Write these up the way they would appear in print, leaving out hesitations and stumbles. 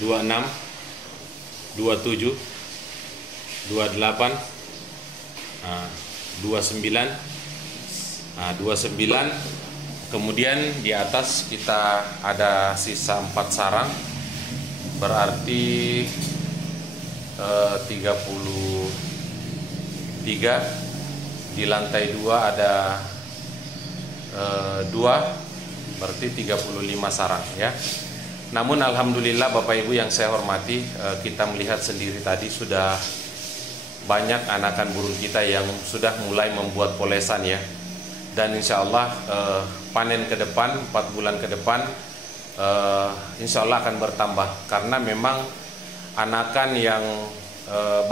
26, 27, 28, 29, 29. Kemudian di atas kita ada sisa 4 sarang, berarti 33. Di lantai 2 ada 2, berarti 35 sarang ya. Namun alhamdulillah Bapak Ibu yang saya hormati, kita melihat sendiri tadi sudah banyak anakan burung kita yang sudah mulai membuat polesan ya. Dan insya Allah panen ke depan, 4 bulan ke depan, insya Allah akan bertambah. Karena memang anakan yang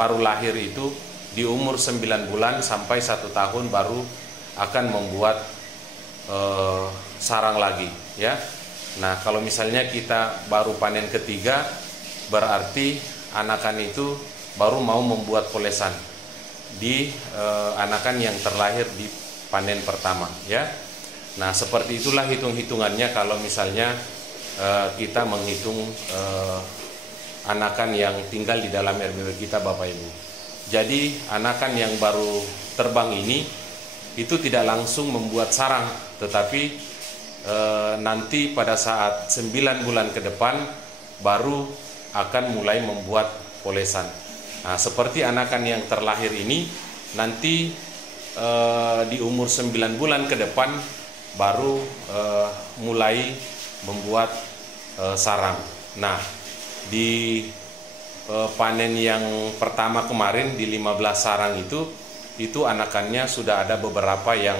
baru lahir itu di umur 9 bulan sampai 1 tahun baru akan membuat sarang lagi ya. Nah kalau misalnya kita baru panen ketiga, berarti anakan itu baru mau membuat polesan di anakan yang terlahir di panen pertama ya. Nah seperti itulah hitung-hitungannya kalau misalnya kita menghitung anakan yang tinggal di dalam RBW kita Bapak Ibu. Jadi anakan yang baru terbang ini itu tidak langsung membuat sarang, tetapi nanti pada saat 9 bulan ke depan baru akan mulai membuat polesan. Nah, seperti anakan yang terlahir ini nanti di umur 9 bulan ke depan baru mulai membuat sarang. Nah, di panen yang pertama kemarin di 15 sarang itu anakannya sudah ada beberapa yang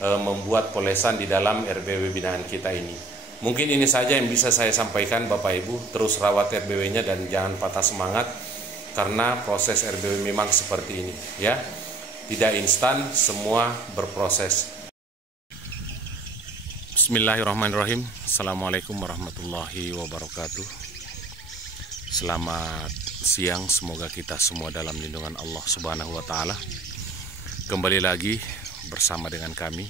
membuat polesan di dalam RBW binaan kita ini. Mungkin ini saja yang bisa saya sampaikan Bapak Ibu. Terus rawat RBW-nya dan jangan patah semangat, karena proses RBW memang seperti ini ya. Tidak instan, semua berproses. Bismillahirrahmanirrahim. Assalamualaikum warahmatullahi wabarakatuh. Selamat siang, semoga kita semua dalam lindungan Allah Subhanahu wa taala. Kembali lagi bersama dengan kami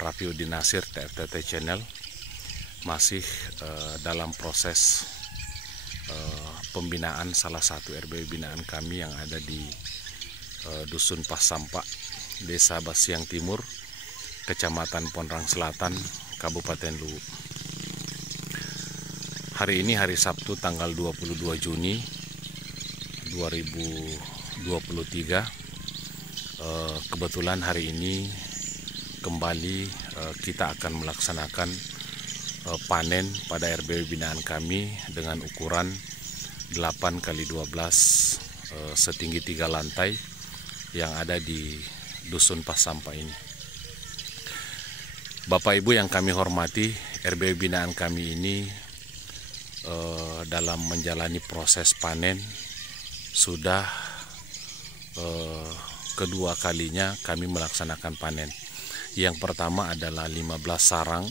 Rafiuddin Nasir TFTT Channel, masih dalam proses pembinaan salah satu RBW binaan kami yang ada di Dusun Pasampak, Desa Basiang Timur, Kecamatan Ponrang Selatan, Kabupaten Luwu. Hari ini hari Sabtu tanggal 22 Juni 2023. Kebetulan hari ini kembali kita akan melaksanakan panen pada RBW binaan kami dengan ukuran 8x12 setinggi 3 lantai yang ada di Dusun Pasampak ini. Bapak Ibu yang kami hormati, RBW binaan kami ini dalam menjalani proses panen sudah kedua kalinya kami melaksanakan panen. Yang pertama adalah 15 sarang,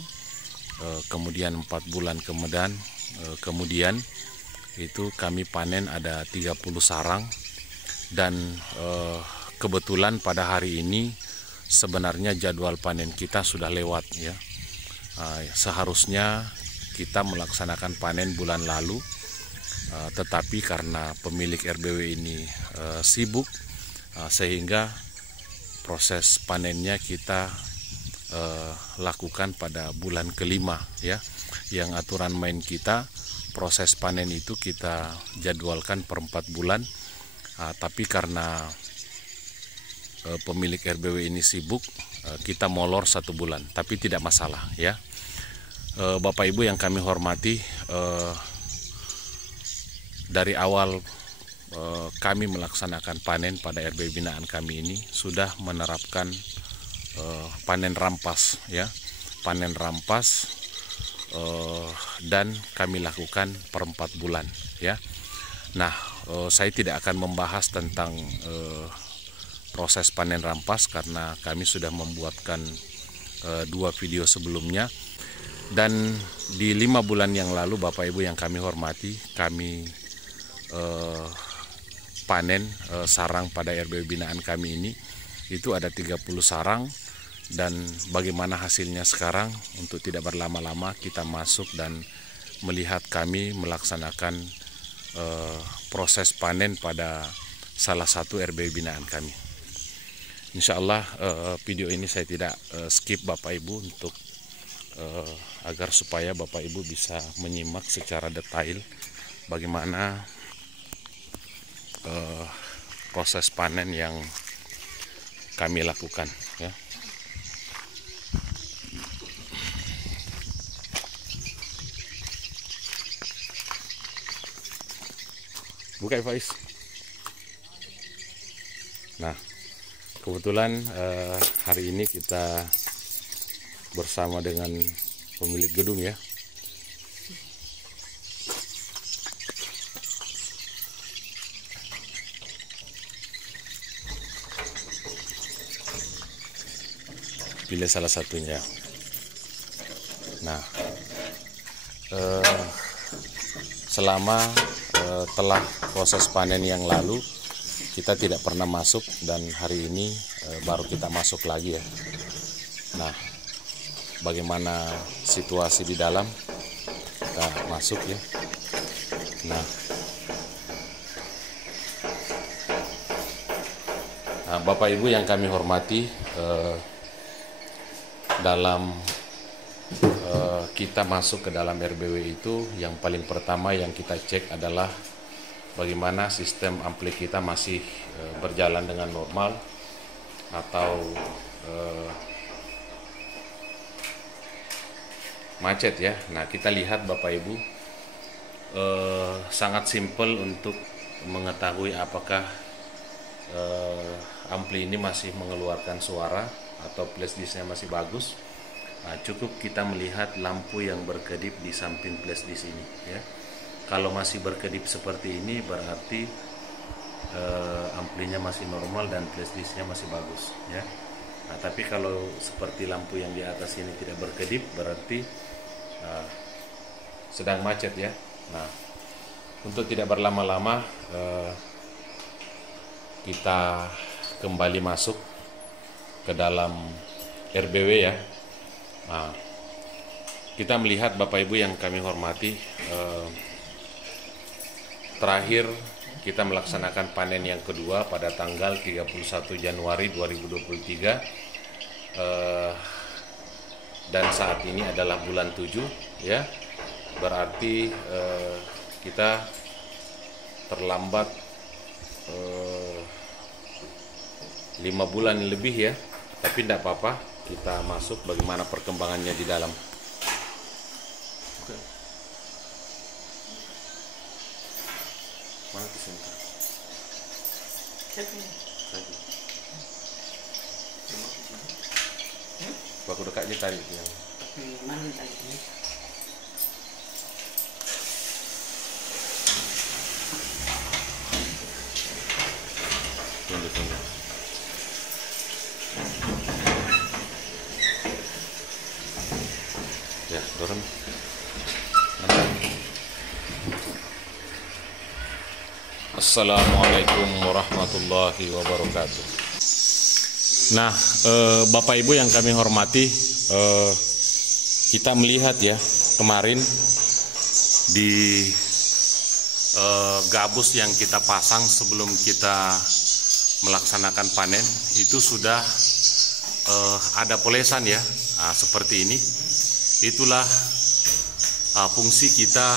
kemudian 4 bulan kemudian itu kami panen ada 30 sarang. Dan kebetulan pada hari ini sebenarnya jadwal panen kita sudah lewat ya. Seharusnya kita melaksanakan panen bulan lalu, tetapi karena pemilik RBW ini sibuk, sehingga proses panennya kita lakukan pada bulan kelima ya. Yang aturan main kita, proses panen itu kita jadwalkan per 4 bulan, tapi karena pemilik RBW ini sibuk, kita molor 1 bulan, tapi tidak masalah ya. Bapak Ibu yang kami hormati, dari awal kami melaksanakan panen pada RBW binaan kami ini sudah menerapkan panen rampas ya, panen rampas, dan kami lakukan per 4 bulan ya. Nah, saya tidak akan membahas tentang proses panen rampas karena kami sudah membuatkan 2 video sebelumnya. Dan di 5 bulan yang lalu Bapak Ibu yang kami hormati, kami panen sarang pada RBW binaan kami ini itu ada 30 sarang. Dan bagaimana hasilnya sekarang, untuk tidak berlama-lama kita masuk dan melihat kami melaksanakan proses panen pada salah satu RBW binaan kami. Insya Allah video ini saya tidak skip Bapak Ibu untuk agar supaya Bapak Ibu bisa menyimak secara detail bagaimana proses panen yang kami lakukan, ya. Buka Faiz. Nah, kebetulan hari ini kita bersama dengan pemilik gedung, ya. Pilih salah satunya. Nah, selama telah proses panen yang lalu kita tidak pernah masuk, dan hari ini baru kita masuk lagi, ya. Nah, bagaimana situasi di dalam, kita masuk, ya. Nah, Bapak Ibu yang kami hormati, dalam kita masuk ke dalam RBW itu, yang paling pertama yang kita cek adalah bagaimana sistem ampli kita masih berjalan dengan normal atau macet, ya. Nah, kita lihat Bapak Ibu, sangat simpel untuk mengetahui apakah ampli ini masih mengeluarkan suara atau flash disknya masih bagus. Nah, cukup kita melihat lampu yang berkedip di samping flash disk ini, ya. Kalau masih berkedip seperti ini berarti amplinya masih normal dan flash disknya masih bagus, ya. Nah, tapi kalau seperti lampu yang di atas ini tidak berkedip berarti sedang macet, ya. Nah, untuk tidak berlama-lama kita kembali masuk ke dalam RBW, ya. Nah, kita melihat Bapak Ibu yang kami hormati, terakhir kita melaksanakan panen yang kedua pada tanggal 31 Januari 2023, dan saat ini adalah bulan 7, ya. Berarti kita terlambat 5 bulan lebih, ya. Tapi tidak apa-apa, kita masuk bagaimana perkembangannya di dalam. Mana kesini? Baku dekatnya tarik yang. Mana tariknya? Tunggu. Ya, dorong. Assalamualaikum warahmatullahi wabarakatuh. Nah, Bapak Ibu yang kami hormati, kita melihat, ya, kemarin di gabus yang kita pasang sebelum kita melaksanakan panen itu sudah ada polesan, ya. Nah, seperti ini. Itulah fungsi kita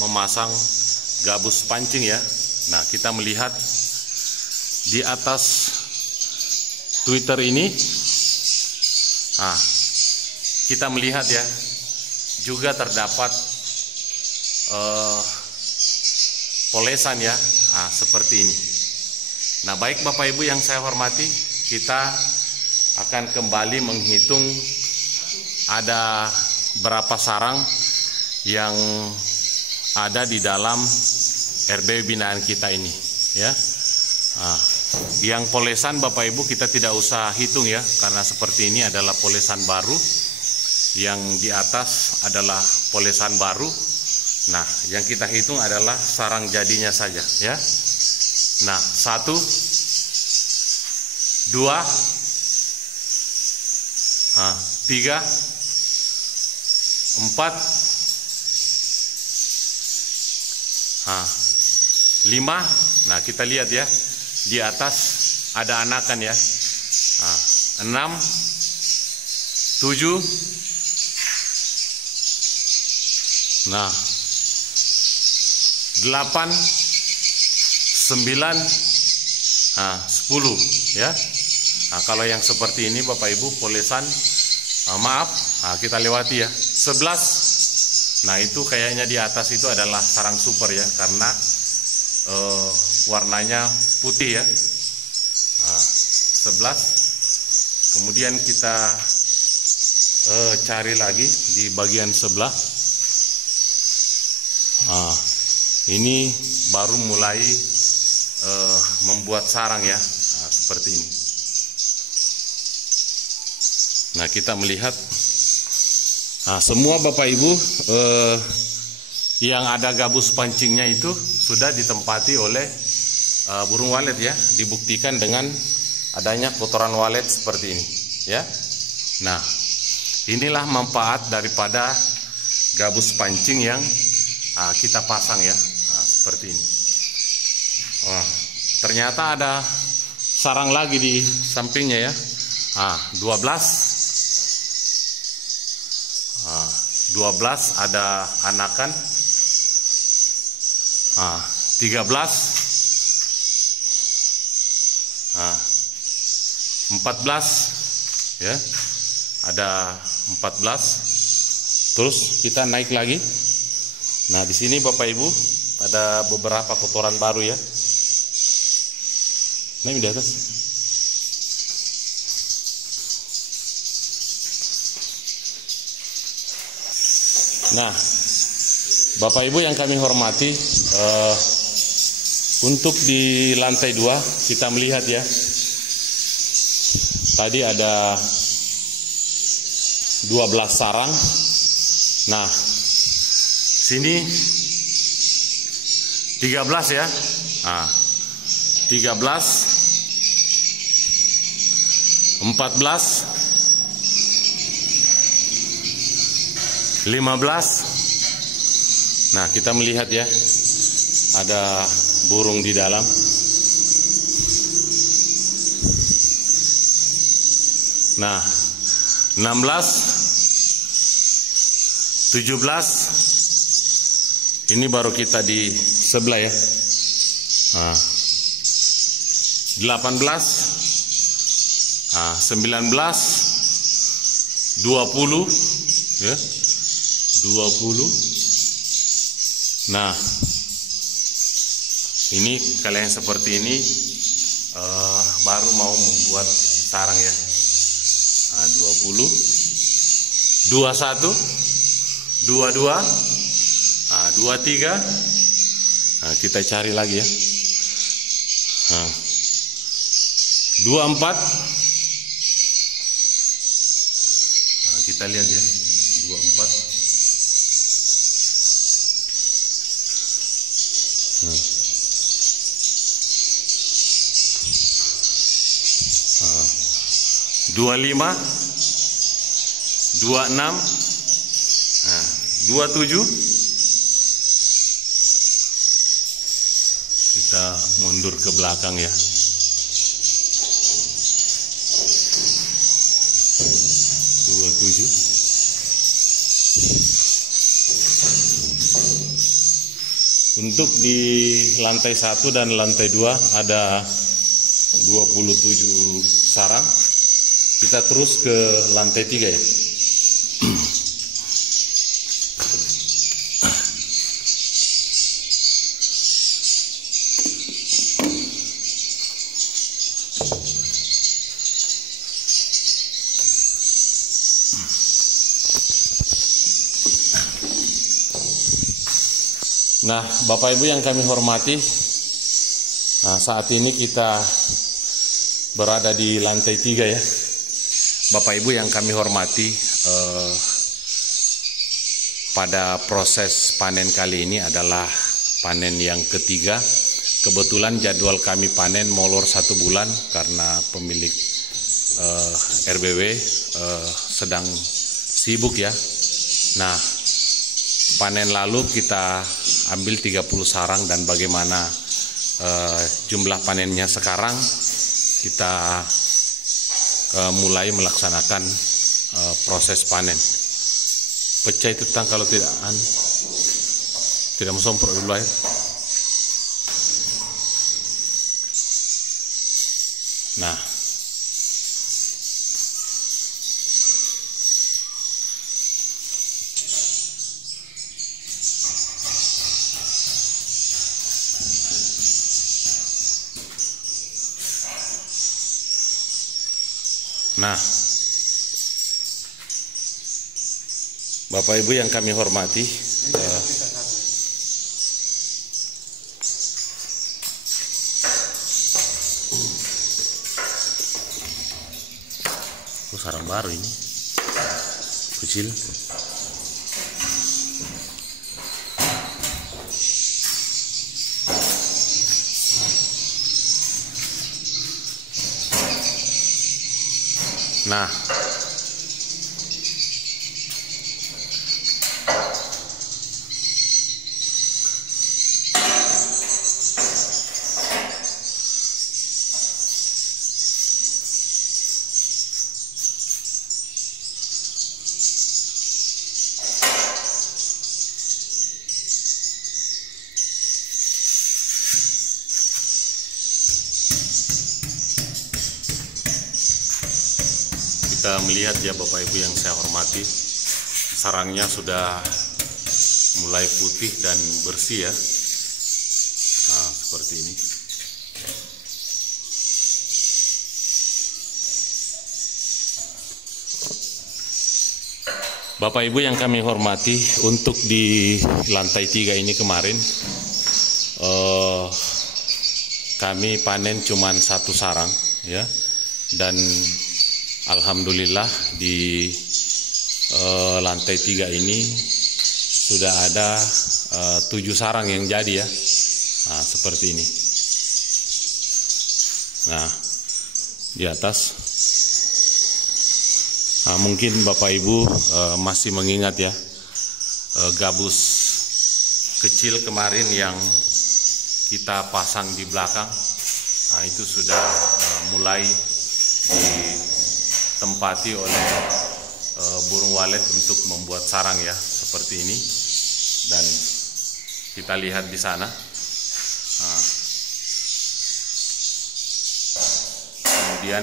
memasang gabus pancing, ya. Nah, kita melihat di atas Twitter ini, kita melihat, ya, juga terdapat polesan, ya. Nah, seperti ini. Nah, baik Bapak Ibu yang saya hormati, kita akan kembali menghitung ada berapa sarang yang ada di dalam RBW binaan kita ini, ya. Nah, yang polesan Bapak Ibu kita tidak usah hitung, ya, karena seperti ini adalah polesan baru. Yang di atas adalah polesan baru. Nah, yang kita hitung adalah sarang jadinya saja, ya. Nah, 1, 2, 3, 5. Nah, kita lihat ya, di atas ada anakan ya. 6, 7. Nah, 8, 9, 10 ya. Nah, kalau yang seperti ini Bapak Ibu polesan, maaf, kita lewati ya. 11. Nah, itu kayaknya di atas itu adalah sarang super ya, karena warnanya putih ya. 11. Kemudian kita cari lagi di bagian sebelah. Ini baru mulai membuat sarang ya, seperti ini. Nah, kita melihat semua Bapak Ibu yang ada gabus pancingnya itu sudah ditempati oleh burung walet ya, dibuktikan dengan adanya kotoran walet seperti ini ya. Nah, inilah manfaat daripada gabus pancing yang kita pasang ya, seperti ini. Wah, ternyata ada sarang lagi di sampingnya ya. 12. 12 ada anakan. 13. 14 ya. Ada 14. Terus kita naik lagi. Nah, di sini Bapak Ibu ada beberapa kotoran baru ya. Nah, di atas. Nah, Bapak Ibu yang kami hormati, untuk di lantai 2 kita melihat ya. Tadi ada 12 sarang. Nah, sini 13 ya. 13, 14, 15. Nah, kita melihat ya, ada burung di dalam. Nah, 16, 17. Ini baru kita di sebelah ya. 18, 19, 20 ya. 20. Nah, ini kalian seperti ini baru mau membuat sarang ya. 20, 21, 22, 23. Nah, kita cari lagi ya. 24. Nah, kita lihat ya. 24. Nah. 25, 26, 27. Kita mundur ke belakang ya. 27. Untuk di lantai 1 dan lantai 2 ada 27 sarang. Kita terus ke lantai 3 ya. Nah, Bapak Ibu yang kami hormati, saat ini kita berada di lantai 3 ya. Bapak Ibu yang kami hormati, pada proses panen kali ini adalah panen yang ketiga. Kebetulan jadwal kami panen molor 1 bulan karena pemilik RBW sedang sibuk ya. Nah, panen lalu kita ambil 30 sarang dan bagaimana jumlah panennya sekarang kita mulai melaksanakan proses panen. Pecah itu tang kalau tidak mensompor dulu air. Nah, Bapak Ibu yang kami hormati, sarang baru ini kecil. Nah, kita melihat ya Bapak Ibu yang saya hormati, sarangnya sudah mulai putih dan bersih ya. Nah, seperti ini. Bapak Ibu yang kami hormati, untuk di lantai 3 ini kemarin kami panen cuman 1 sarang ya, dan alhamdulillah di lantai 3 ini sudah ada 7 sarang yang jadi ya. Nah, seperti ini. Nah, di atas. Nah, mungkin Bapak Ibu masih mengingat ya, gabus kecil kemarin yang kita pasang di belakang. Nah, itu sudah mulai ditempati oleh burung walet untuk membuat sarang ya, seperti ini. Dan kita lihat di sana. Nah, kemudian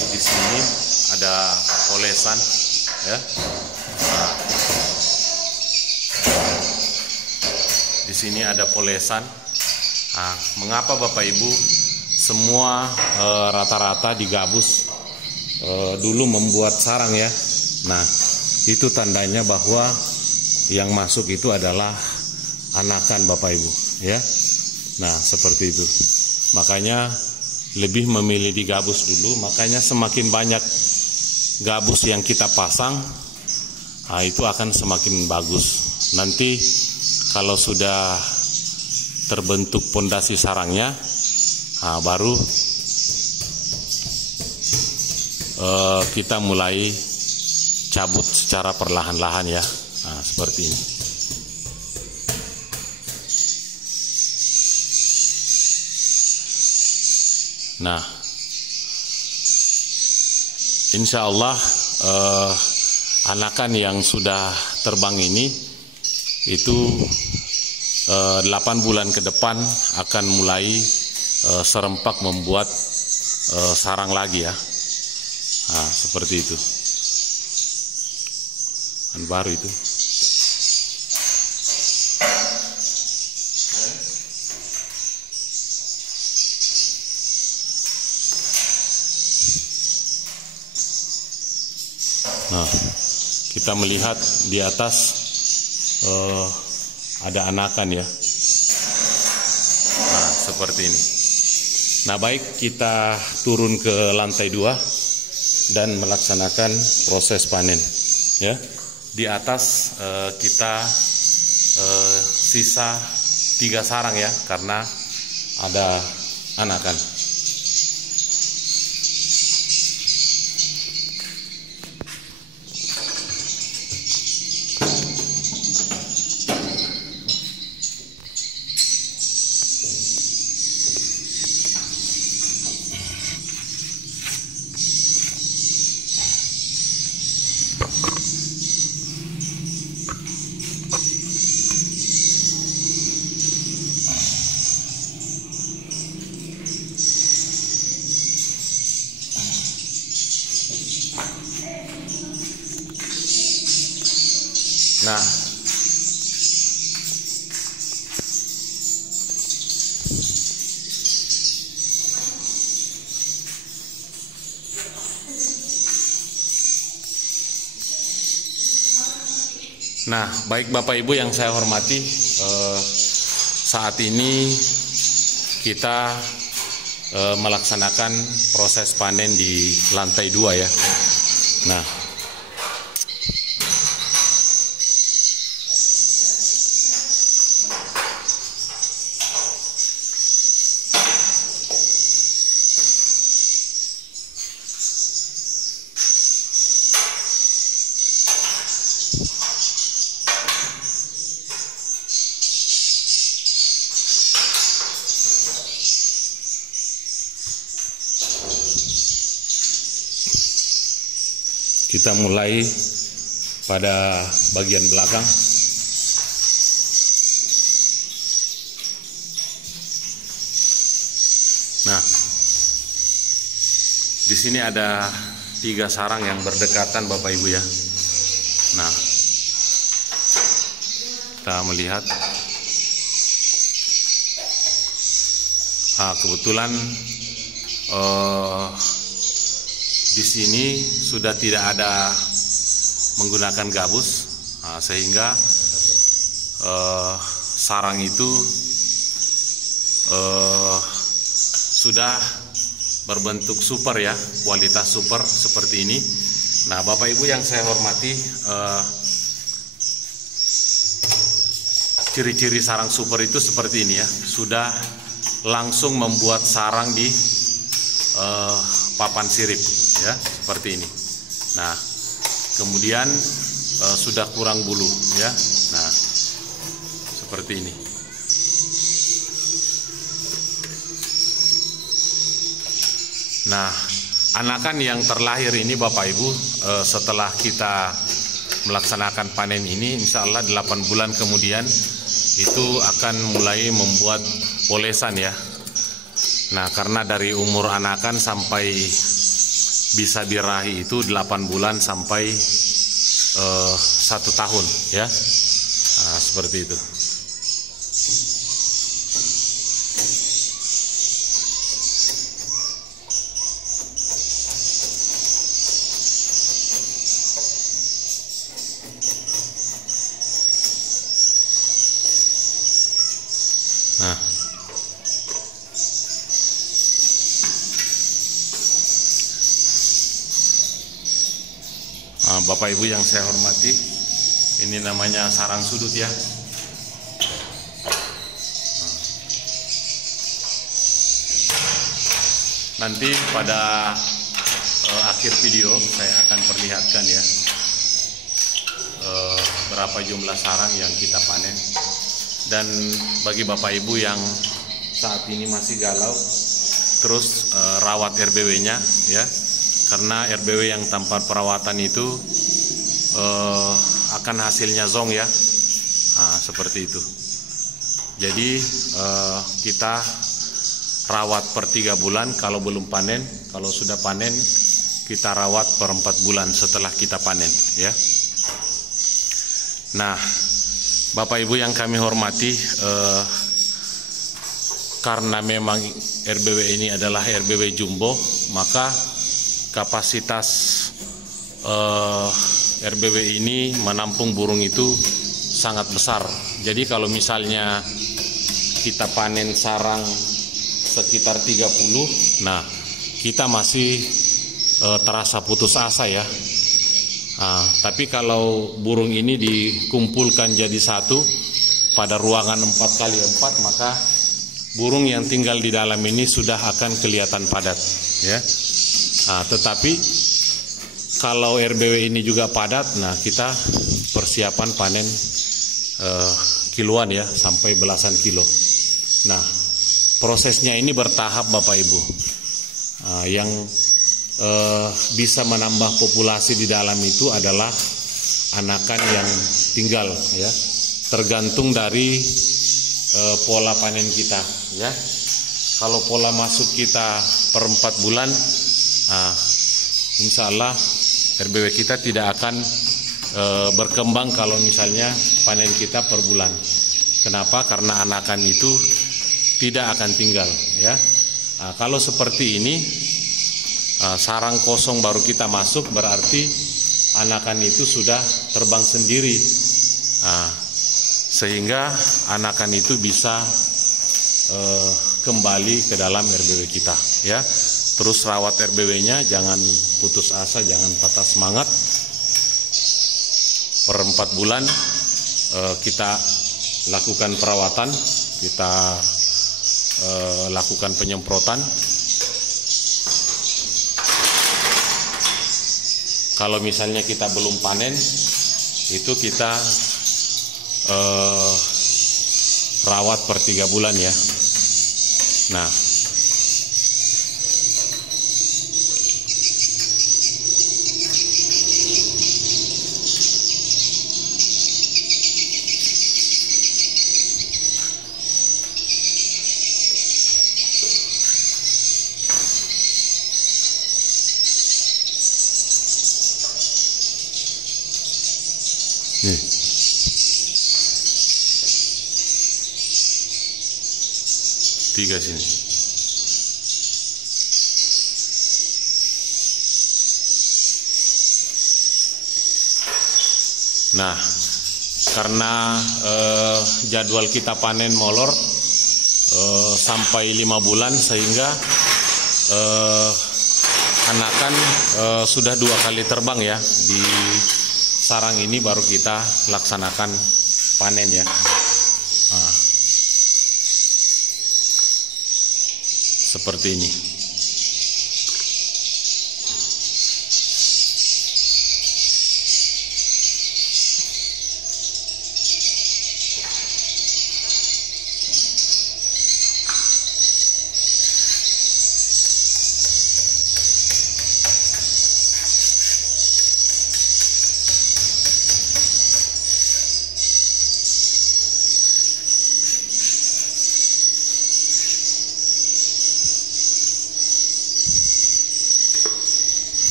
di sini ada polesan ya. Nah, di sini ada polesan. Nah, mengapa Bapak Ibu semua rata-rata di gabus dulu membuat sarang ya? Nah, itu tandanya bahwa yang masuk itu adalah anakan Bapak Ibu ya. Nah, seperti itu. Makanya lebih memilih di gabus dulu. Makanya semakin banyak gabus yang kita pasang, nah itu akan semakin bagus. Nanti kalau sudah terbentuk pondasi sarangnya, nah baru kita mulai cabut secara perlahan-lahan ya. Nah, seperti ini. Nah, insya Allah anakan yang sudah terbang ini itu 8 bulan ke depan akan mulai serempak membuat sarang lagi ya. Nah, seperti itu. Dan baru itu. Nah, kita melihat di atas ada anakan ya. Nah, seperti ini. Nah, baik, kita turun ke lantai 2 dan melaksanakan proses panen ya. Di atas kita sisa 3 sarang ya, karena ada anakan. Nah, baik Bapak Ibu yang saya hormati, saat ini kita melaksanakan proses panen di lantai 2 ya. Nah, kita mulai pada bagian belakang. Nah, di sini ada 3 sarang yang berdekatan Bapak Ibu ya. Nah, kita melihat, kebetulan di sini sudah tidak ada menggunakan gabus, sehingga sarang itu sudah berbentuk super ya, kualitas super seperti ini. Nah, Bapak Ibu yang saya hormati, ciri-ciri sarang super itu seperti ini ya, sudah langsung membuat sarang di papan sirip ya, seperti ini. Nah, kemudian sudah kurang bulu ya. Nah, seperti ini. Nah, anakan yang terlahir ini Bapak Ibu, setelah kita melaksanakan panen ini, insya Allah 8 bulan kemudian itu akan mulai membuat polesan ya. Nah, karena dari umur anakan sampai bisa dirahi itu 8 bulan sampai 1 tahun ya. Nah, seperti itu. Nah, Bapak Ibu yang saya hormati, ini namanya sarang sudut ya. Nanti pada akhir video saya akan perlihatkan ya berapa jumlah sarang yang kita panen. Dan bagi Bapak Ibu yang saat ini masih galau, terus rawat RBW-nya ya, karena RBW yang tanpa perawatan itu akan hasilnya zong ya. Nah, seperti itu. Jadi kita rawat per 3 bulan kalau belum panen, kalau sudah panen kita rawat per 4 bulan setelah kita panen ya. Nah, Bapak Ibu yang kami hormati, karena memang RBW ini adalah RBW jumbo, maka kapasitas RBW ini menampung burung itu sangat besar. Jadi kalau misalnya kita panen sarang sekitar 30, nah kita masih terasa putus asa ya. Nah, tapi kalau burung ini dikumpulkan jadi satu pada ruangan 4x4, maka burung yang tinggal di dalam ini sudah akan kelihatan padat ya. Nah, tetapi kalau RBW ini juga padat, nah kita persiapan panen kiloan ya, sampai belasan kilo. Nah, prosesnya ini bertahap Bapak Ibu. Yang bisa menambah populasi di dalam itu adalah anakan yang tinggal ya, tergantung dari pola panen kita ya. Kalau pola masuk kita per 4 bulan, insya Allah RBW kita tidak akan berkembang kalau misalnya panen kita per bulan. Kenapa? Karena anakan itu tidak akan tinggal ya. Kalau seperti ini, sarang kosong baru kita masuk, berarti anakan itu sudah terbang sendiri Nah, sehingga anakan itu bisa kembali ke dalam RBW kita, ya. Terus rawat RBW-nya, jangan putus asa, jangan patah semangat. Per 4 bulan kita lakukan perawatan, kita lakukan penyemprotan. Kalau misalnya kita belum panen, itu kita rawat per 3 bulan ya. Nah, nih. Tiga sini. Nah, karena jadwal kita panen molor sampai 5 bulan, sehingga anakan sudah 2 kali terbang ya. Di sarang ini baru kita laksanakan panen ya. Nah, seperti ini.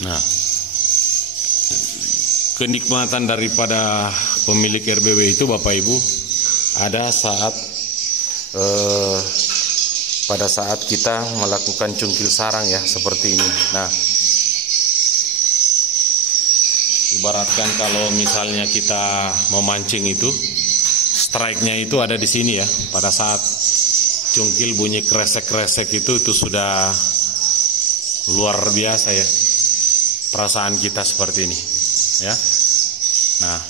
Nah, kenikmatan daripada pemilik RBW itu Bapak Ibu, ada saat pada saat kita melakukan cungkil sarang ya, seperti ini. Nah, ibaratkan kalau misalnya kita memancing itu, strike-nya itu ada di sini ya. Pada saat cungkil bunyi kresek-kresek itu sudah luar biasa ya. Perasaan kita seperti ini ya. Nah,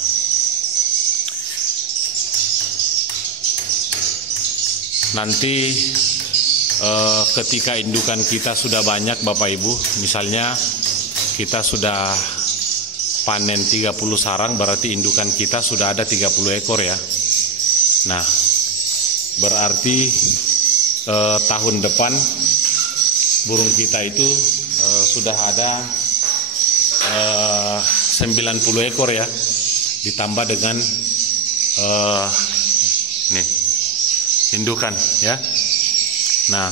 nanti ketika indukan kita sudah banyak Bapak Ibu, misalnya kita sudah panen 30 sarang, berarti indukan kita sudah ada 30 ekor ya. Nah, berarti tahun depan burung kita itu sudah ada 90 ekor ya, ditambah dengan nih indukan ya. Nah,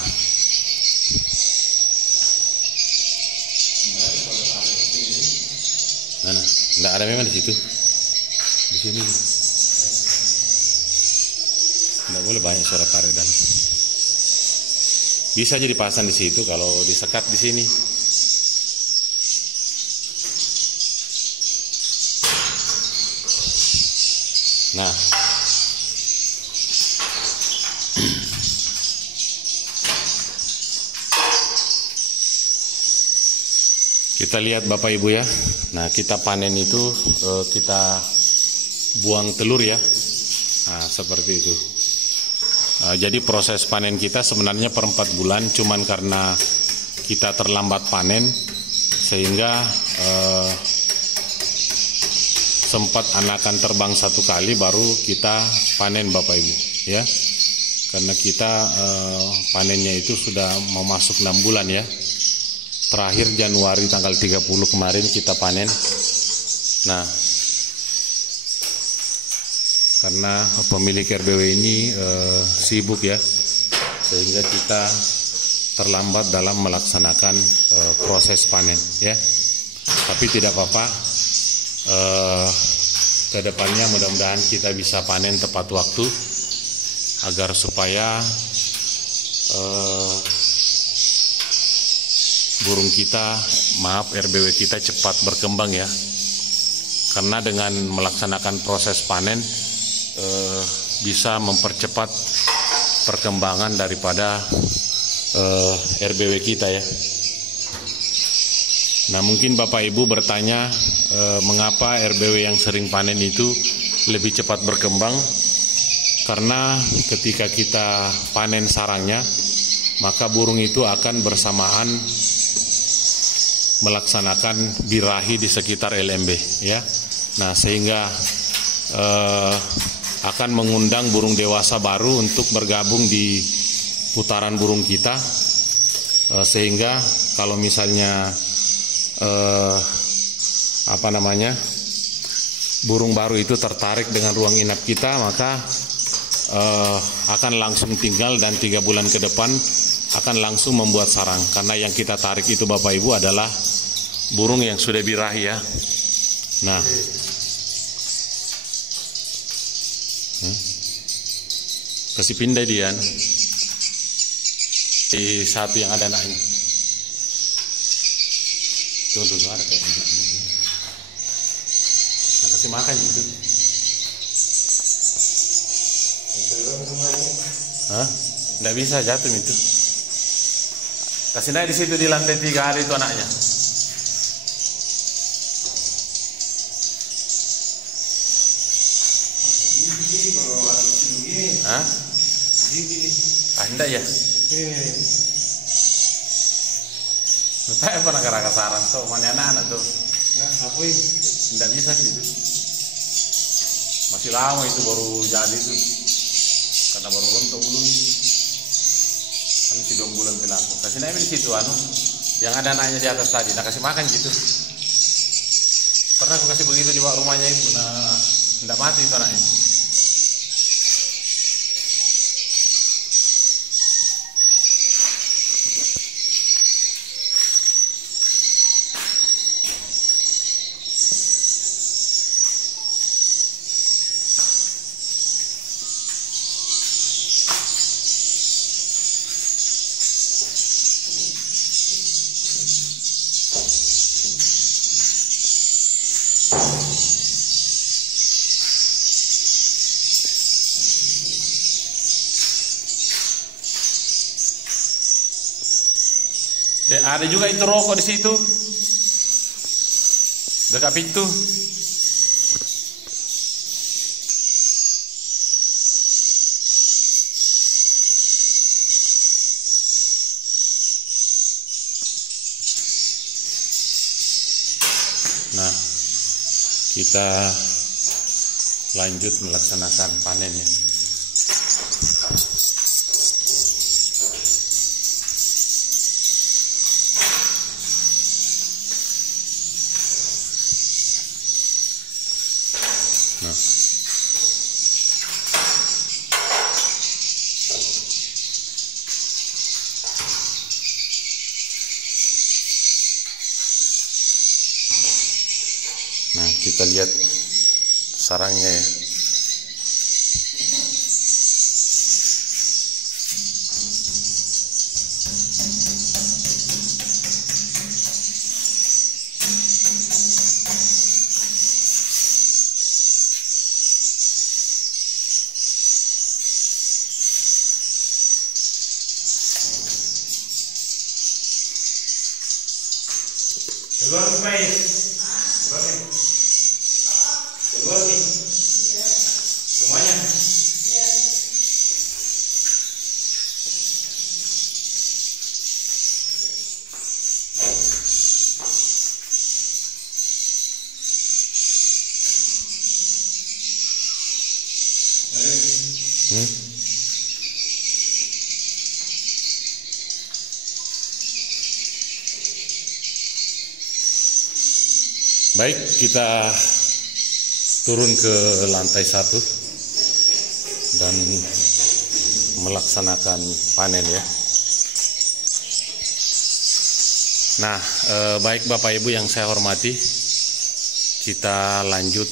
mana? Enggak ada memang di situ. Di sini. Enggak boleh banyak suara tarik dan bisa jadi pasang di situ kalau disekat di sini. Nah, kita lihat Bapak Ibu ya. Nah, kita panen itu kita buang telur ya. Nah, seperti itu. Jadi proses panen kita sebenarnya per 4 bulan, cuman karena kita terlambat panen sehingga sempat anakan terbang 1 kali baru kita panen Bapak Ibu ya. Karena kita panennya itu sudah mau masuk 6 bulan ya. Terakhir Januari tanggal 30 kemarin kita panen. Nah, karena pemilik RBW ini sibuk ya, sehingga kita terlambat dalam melaksanakan proses panen ya. Tapi tidak apa-apa, kedepannya mudah-mudahan kita bisa panen tepat waktu agar supaya burung kita, RBW kita cepat berkembang ya. Karena dengan melaksanakan proses panen bisa mempercepat perkembangan daripada RBW kita ya. Nah, mungkin Bapak Ibu bertanya mengapa RBW yang sering panen itu lebih cepat berkembang? Karena ketika kita panen sarangnya, maka burung itu akan bersamaan melaksanakan birahi di sekitar LMB ya. Nah, sehingga akan mengundang burung dewasa baru untuk bergabung di putaran burung kita, sehingga kalau misalnya burung baru itu tertarik dengan ruang inap kita, maka akan langsung tinggal dan 3 bulan ke depan akan langsung membuat sarang. Karena yang kita tarik itu Bapak Ibu adalah burung yang sudah birahi ya. Nah, kasih pindah dia di satu yang ada anaknya. Tunggu dulu, ada kayak nah, kasih makan gitu. Hah? Nggak bisa, jatuh itu. Kasih naik di situ di lantai 3 hari itu anaknya. Hah? Enggak ya? Saya pernah ke saran tuh, mana anak-anak tuh? Enggak bisa gitu. Masih lama itu baru jadi tuh. Karena baru rontok bulunya. Kan masih 2 bulan pelaku. Kasih naik di situ yang ada anaknya di atas tadi. Nah, kasih makan gitu. Pernah aku kasih begitu di bawah rumahnya ibu. Nah, enggak mati itu anaknya. Ada juga itu rokok di situ, dekat pintu. Nah, kita lanjut melaksanakan panen ya. Nah, kita lihat sarangnya ya. Keluar nih, Pak. Keluar nih. Keluar nih. Semuanya. Baik, kita turun ke lantai 1 dan melaksanakan panen ya. Nah, baik Bapak Ibu yang saya hormati, kita lanjut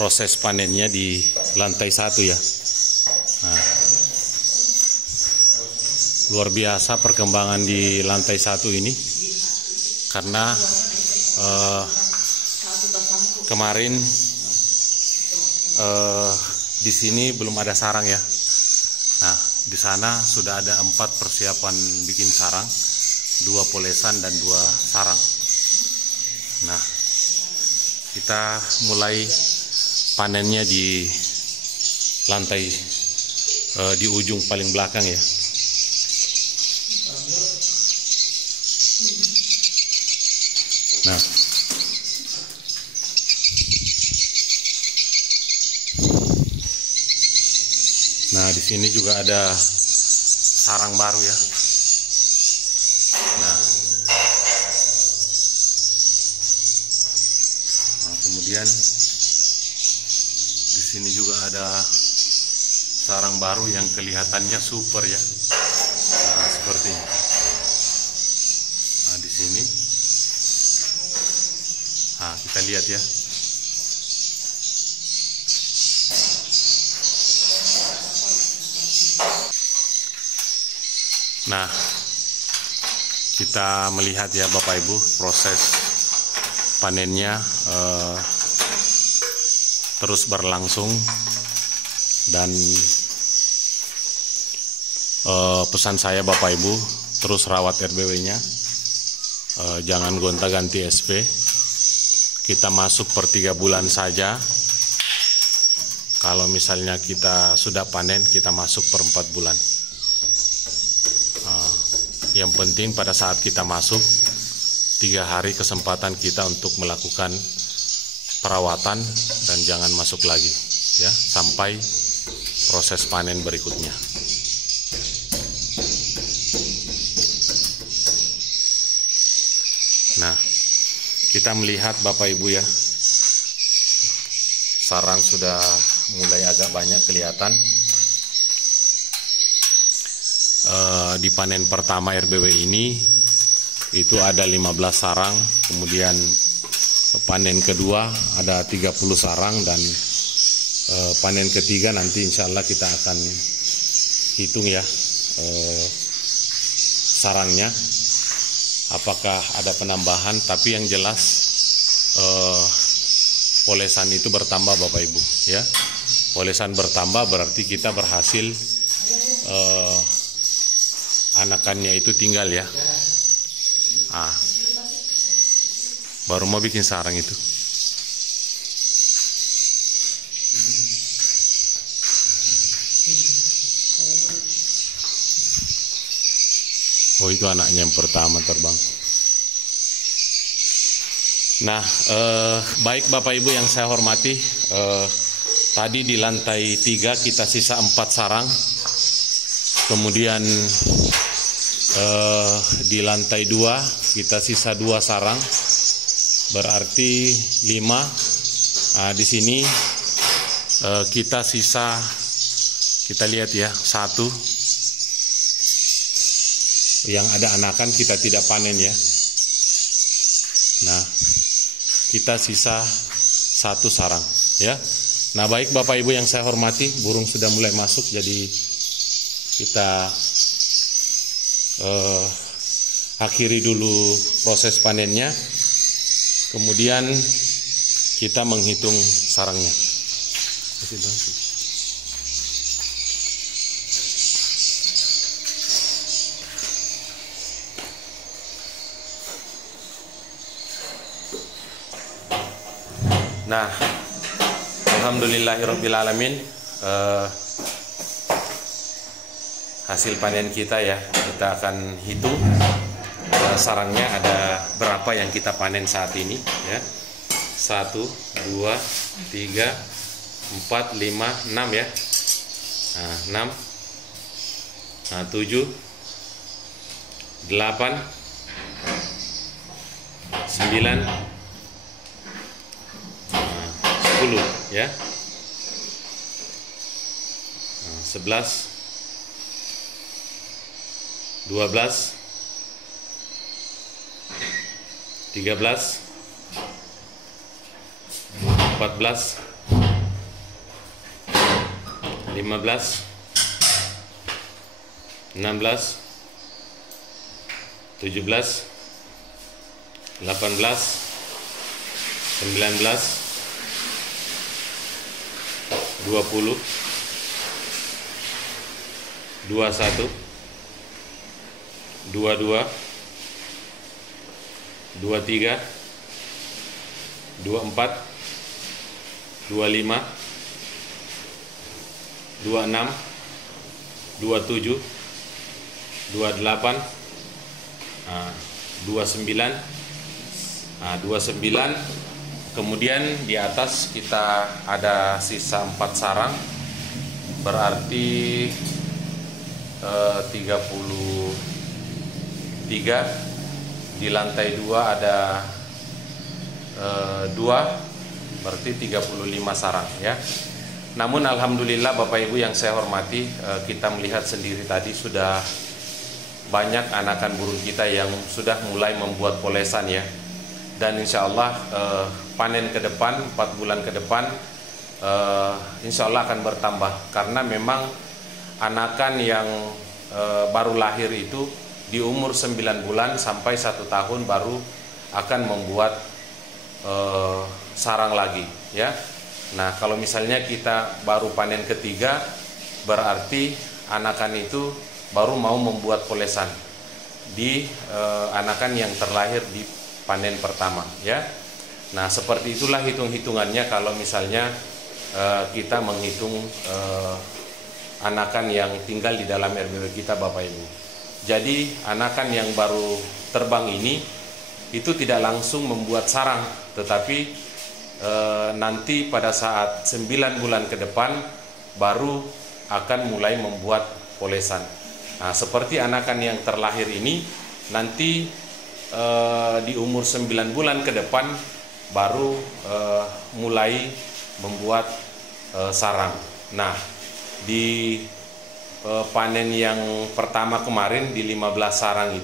proses panennya di lantai 1 ya. Nah, luar biasa perkembangan di lantai 1 ini karena kemarin di sini belum ada sarang ya. Nah, di sana sudah ada 4 persiapan bikin sarang, 2 polesan dan 2 sarang. Nah, kita mulai panennya di lantai di ujung paling belakang ya. Nah, di sini juga ada sarang baru ya. Nah, kemudian di sini juga ada sarang baru yang kelihatannya super ya. Nah, seperti ini. Nah, di sini. Nah, kita lihat ya. Nah, kita melihat ya Bapak Ibu proses panennya terus berlangsung dan pesan saya Bapak Ibu terus rawat RBW-nya, jangan gonta-ganti SP. Kita masuk per 3 bulan saja. Kalau misalnya kita sudah panen, kita masuk per 4 bulan. Yang penting pada saat kita masuk 3 hari kesempatan kita untuk melakukan perawatan dan jangan masuk lagi ya sampai proses panen berikutnya. Nah, kita melihat Bapak Ibu ya, sarang sudah mulai agak banyak kelihatan. Di panen pertama RBW ini itu ada 15 sarang, kemudian panen kedua ada 30 sarang, dan panen ketiga nanti insya Allah kita akan hitung ya sarangnya apakah ada penambahan, tapi yang jelas polesan itu bertambah Bapak Ibu ya. Polesan bertambah berarti kita berhasil anakannya itu tinggal ya. Baru mau bikin sarang itu. Oh, itu anaknya yang pertama terbang. Nah, baik Bapak Ibu yang saya hormati, tadi di lantai 3 kita sisa 4 sarang. Kemudian di lantai 2 kita sisa 2 sarang, berarti 5. Di sini kita sisa, kita lihat ya, 1 yang ada anakan kita tidak panen ya. Nah, kita sisa 1 sarang ya. Nah, baik Bapak Ibu yang saya hormati, burung sudah mulai masuk, jadi kita akhiri dulu proses panennya, kemudian kita menghitung sarangnya. Nah, alhamdulillahirobbilalamin, hasil panen kita ya, kita akan hitung sarangnya ada berapa yang kita panen saat ini ya. 1, 2, 3, 4, 5, 6 ya. Nah, 6, 7, 8, 9, 10 ya. 11, 12, 13, 14, 15, 16, 17, 18, 19, 20, 21, 22, 23, 24, 25, 26, 27, 28, 29, 29. Kemudian di atas kita ada sisa 4 sarang, berarti 33. Di lantai 2 ada 2, berarti 35 sarang ya. Namun alhamdulillah Bapak Ibu yang saya hormati, kita melihat sendiri tadi sudah banyak anakan burung kita yang sudah mulai membuat polesan ya. Dan insya Allah panen ke depan, 4 bulan ke depan, insya Allah akan bertambah. Karena memang anakan yang baru lahir itu di umur 9 bulan sampai 1 tahun baru akan membuat sarang lagi ya. Nah kalau misalnya kita baru panen ketiga, berarti anakan itu baru mau membuat polesan di anakan yang terlahir di panen pertama ya. Nah seperti itulah hitung-hitungannya kalau misalnya kita menghitung anakan yang tinggal di dalam RBW kita Bapak Ibu. Jadi anakan yang baru terbang ini itu tidak langsung membuat sarang, tetapi nanti pada saat 9 bulan ke depan baru akan mulai membuat polesan. Nah, seperti anakan yang terlahir ini nanti di umur 9 bulan ke depan baru mulai membuat sarang. Nah, di panen yang pertama kemarin di 15 sarang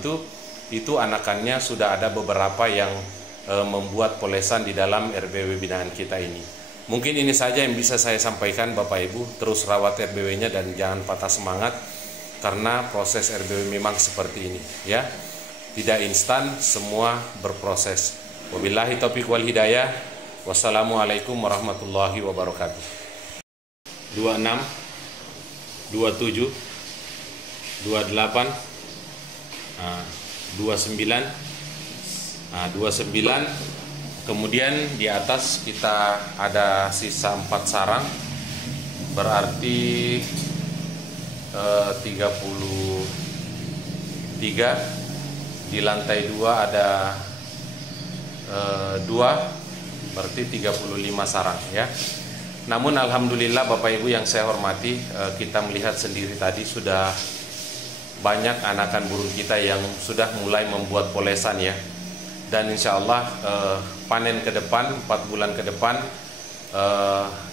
itu anakannya sudah ada beberapa yang membuat polesan di dalam RBW binaan kita ini. Mungkin ini saja yang bisa saya sampaikan Bapak Ibu. Terus rawat RBW-nya dan jangan patah semangat, karena proses RBW memang seperti ini ya. Tidak instan, semua berproses. Wabillahi taufiq wal hidayah. Wassalamualaikum warahmatullahi wabarakatuh. 26, 27, 28, 29, 29. Kemudian di atas kita ada sisa 4 sarang, berarti 33. Di lantai 2 ada 2, berarti 35 sarang ya. Namun alhamdulillah Bapak Ibu yang saya hormati, kita melihat sendiri tadi sudah banyak anakan burung kita yang sudah mulai membuat polesan ya. Dan insya Allah panen ke depan, 4 bulan ke depan,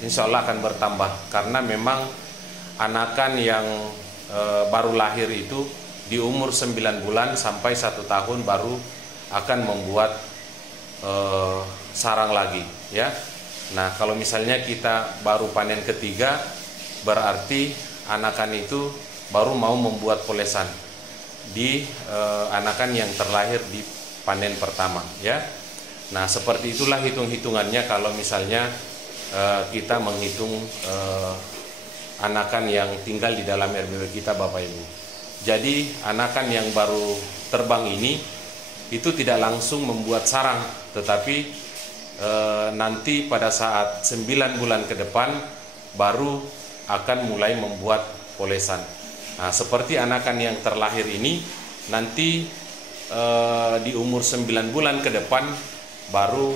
insya Allah akan bertambah. Karena memang anakan yang baru lahir itu di umur 9 bulan sampai 1 tahun baru akan membuat sarang lagi ya. Nah kalau misalnya kita baru panen ketiga, berarti anakan itu baru mau membuat polesan di anakan yang terlahir di panen pertama ya. Nah seperti itulah hitung-hitungannya kalau misalnya kita menghitung anakan yang tinggal di dalam RBW kita Bapak Ibu. Jadi anakan yang baru terbang ini itu tidak langsung membuat sarang, tetapi nanti pada saat 9 bulan ke depan baru akan mulai membuat polesan. Nah, seperti anakan yang terlahir ini nanti di umur 9 bulan ke depan baru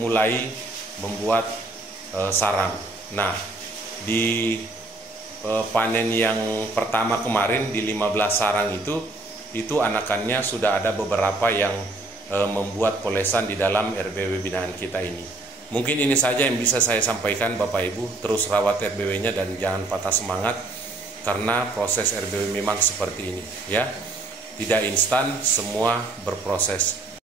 mulai membuat sarang. Nah, di panen yang pertama kemarin di 15 sarang itu anakannya sudah ada beberapa yang membuat polesan di dalam RBW binaan kita ini. Mungkin ini saja yang bisa saya sampaikan Bapak Ibu. Terus rawat RBW-nya dan jangan patah semangat, karena proses RBW memang seperti ini ya. Tidak instan, semua berproses.